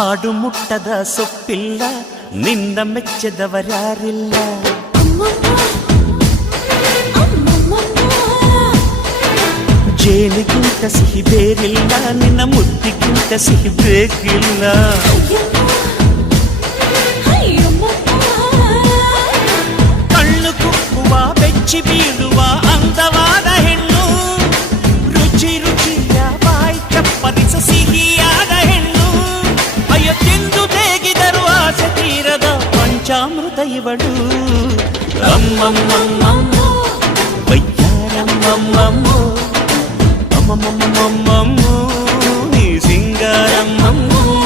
ಹಾಡು ಮುಟ್ಟದ ಸೊಪ್ಪಿಲ್ಲ, ನಿನ್ನ ಮೆಚ್ಚದವರ್ಯಾರಿಲ್ಲ. ಜೇನಿಗಿಂತ ಸಿಹಿ ಬೇರಿಲ್ಲ, ನಿನ್ನ ಮುದ್ದಿಗಿಂತ ಸಿಹಿ ಬೇಕಿಲ್ಲ. ಕಣ್ಣು ಕುಕ್ಕುವ ಬೆಚ್ಚಿ ಬೀಳುವ ಅಂದವಾದ ಹೆಣ್ಣು, ರುಚಿ ರುಚಿಯ ಬಾಯಿ ಚಪ್ಪರಿಸ ಸಿಹಿಯಾದ ಹೆಣ್ಣು. ಅಯ್ಯೋ ತಿಂದು ಬೇಗಿದರು ಆಸೆ ತೀರದ ಪಂಚಾಮೃತ ಇವಳು. ಅಮ್ಮಮ್ಮಮ್ಮಮ್ಮೋ ವಯ್ಯಾರಮ್ಮಮ್ಮಮ್ಮೋ ಅಮ್ಮಮ್ಮಮ್ಮಮ್ಮೋ ನೀ ಸಿಂಗಾರಮ್ಮಮ್ಮೋ.